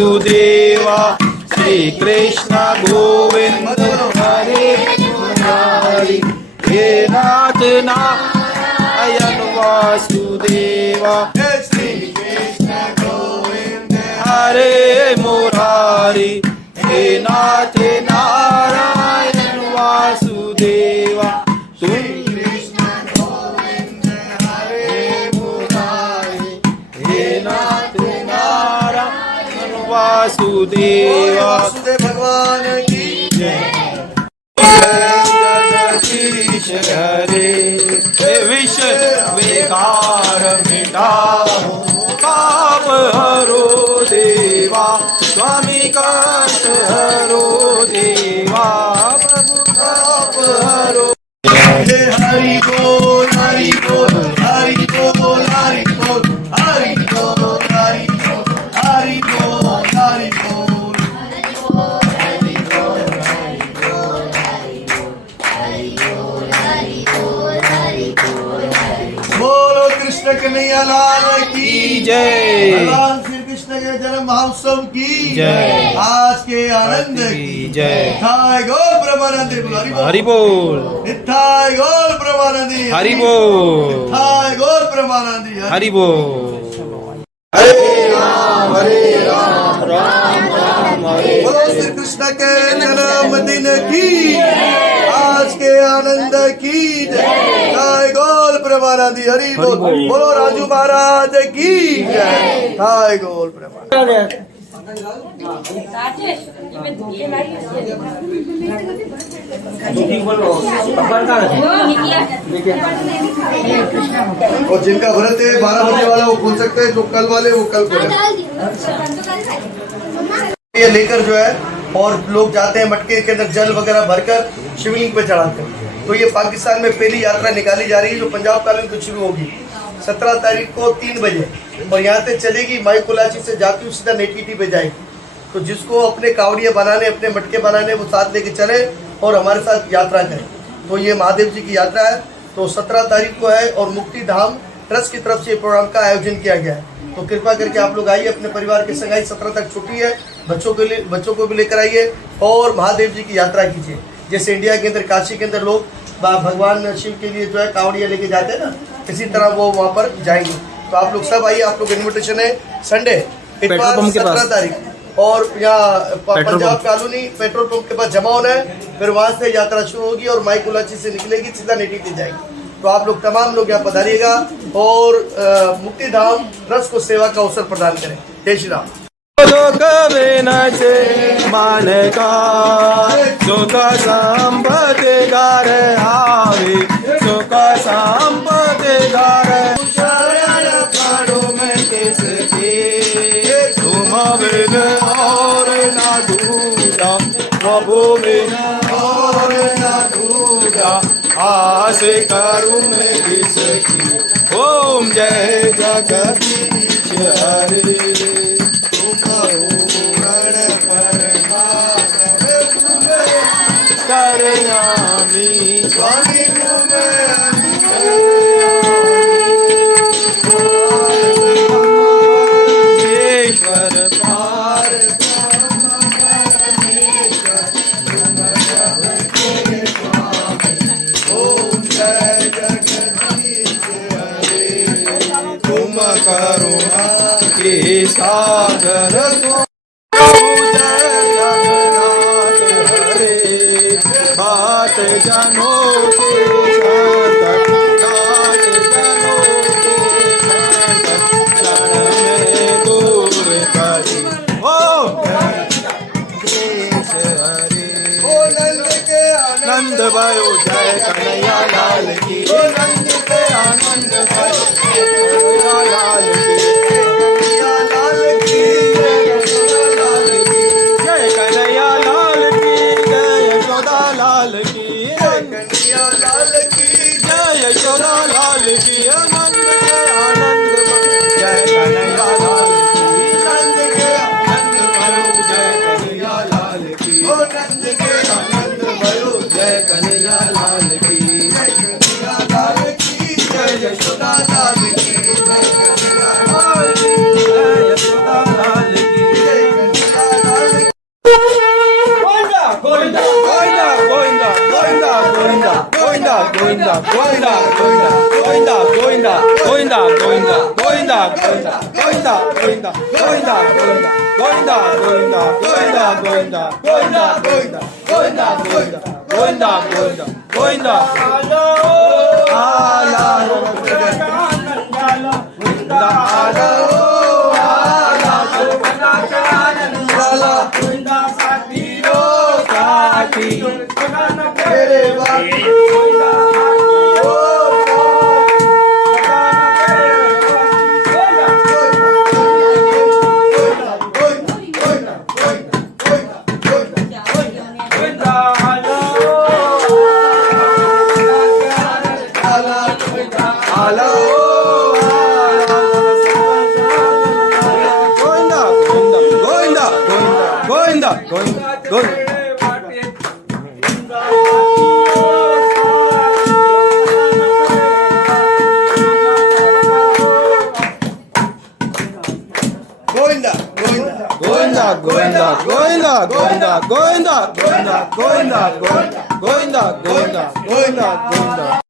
वासुदेवा श्री कृष्ण गोविंद हरे मुरारी हे नाथ नारायण वासुदेवा श्री कृष्ण गोविंद हरे मुरारी हे नाथ नारायण वासुदेवा तुम कृष्ण गोविंद हरे मुरारी हे नाथ नारायण वासुदेवा वासुदेव भगवान की जय जगदीश हरे विष विकार मिटाओ पाप हरो देवा स्वामी कष्ट हरो देवा प्रभु पाप हरो हरि बोल हरि बोल हरि बोल हरि बोल हरि बोल हरि बोल हरि बोल हरि बोल बोलो कृष्ण कन्हैया लाल की जय भगवान श्री कृष्ण के जन्म महोत्सव की जय आज के आनंद की जय नित्याय गौर ब्रह्मानंद हरि बोल नित्याय गौर ब्रह्मानंद हरि बोल नित्याय गौर ब्रह्मानंद हरि बोल हरे राम राम राम हरे बोलो श्री कृष्ण के जन्मदिन की आज के आनंद की जय गोल ब्रह्मानंद हरि बोल बोलो राजू महाराज की जय हाय गोल ब्रह्मानंद और जिनका व्रत है 12 बजे वाला वो खोल सकते हैं, जो कल वाले वो कल खोले। ये लेकर जो है और लोग जाते हैं मटके के अंदर जल वगैरह भरकर शिवलिंग पे चढ़ाते हैं। तो ये पाकिस्तान में पहली यात्रा निकाली जा रही है जो पंजाब कॉलोनी से शुरू होगी 17 तारीख को 3 बजे और यहाँ से चलेगी माई कुलाची से जाती हुई सीधा नेटीटी पे जाएगी। तो जिसको अपने कावड़िया बनाने अपने मटके बनाने वो साथ लेके चले और हमारे साथ यात्रा करें। तो ये महादेव जी की यात्रा है। तो 17 तारीख को है और मुक्ति धाम ट्रस्ट की तरफ से प्रोग्राम का आयोजन किया गया है। तो कृपा करके आप लोग आइए अपने परिवार के संग आइए। 17 तक छुट्टी है, बच्चों को भी लेकर आइए और महादेव जी की यात्रा कीजिए। जैसे इंडिया के अंदर काशी के अंदर लोग भगवान शिव के लिए जो है कावड़िया लेके जाते हैं ना, इसी तरह वो वहाँ पर जाएंगे। तो आप लोग सब आइए, आप लोग इन्विटेशन है संडे 17 तारीख और यहाँ पंजाब कॉलोनी पेट्रोल पंप के पास जमा होना है। फिर वहाँ से यात्रा शुरू होगी और माई कुलाची से निकलेगी सीधा नेटीटी जाएगी। तो आप लोग तमाम लोग यहाँ पधारिएगा और मुक्ति धाम ट्रस्ट को सेवा का अवसर प्रदान करें। जय श्री राम। मानका सुख संपत्ति घर आवे सुख संपत्ति घर शरण पड़ो मैं किसके तुम बिन और न दूजा प्रभु बिन और न दूजा आस करूं मैं किसकी। ओम जय जगदीश हरे करयामी स्वामी ईश्वर पार ओम जय जगदीश हरे तुम करुणा के सागर जनों के संत दास जनों के संत चरण में दूर करी। ओम जगदीश हरे ओ नंद के आनंद भयो जय कन्हैया लाल की। ओ नंद के आनंद भयो जय कन्हैया लाल की। कन्हैया लाल की जय कन्हैया लाल की जय यशोदा लाल की कन्हैया लाल की जय यशोदा लाल की। आनंद के आनंद जय कन्हैया लाल की नंद के आनंद भयो जय कन्हैया लाल की। ओ नंद के आनंद भयो जय कन्हैया लाल की जय कन्हैया लाल Govinda.